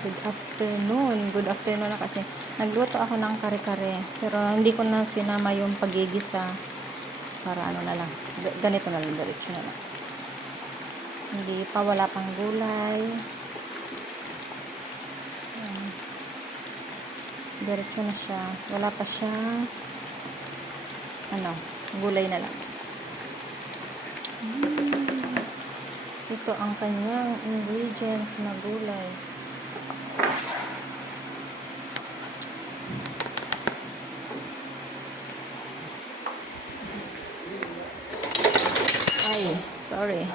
Good afternoon. Good afternoon na kasi. Nagluto ako ng kare-kare. Pero hindi ko na sinama yung pagigisa. Para ano na lang. Ganito na lang. Diretso na lang. Hindi pa. Wala pang gulay. Diretso na siya. Wala pa siyang gulay na lang. Ito ang kanyang ingredients na gulay. Ay, sorry.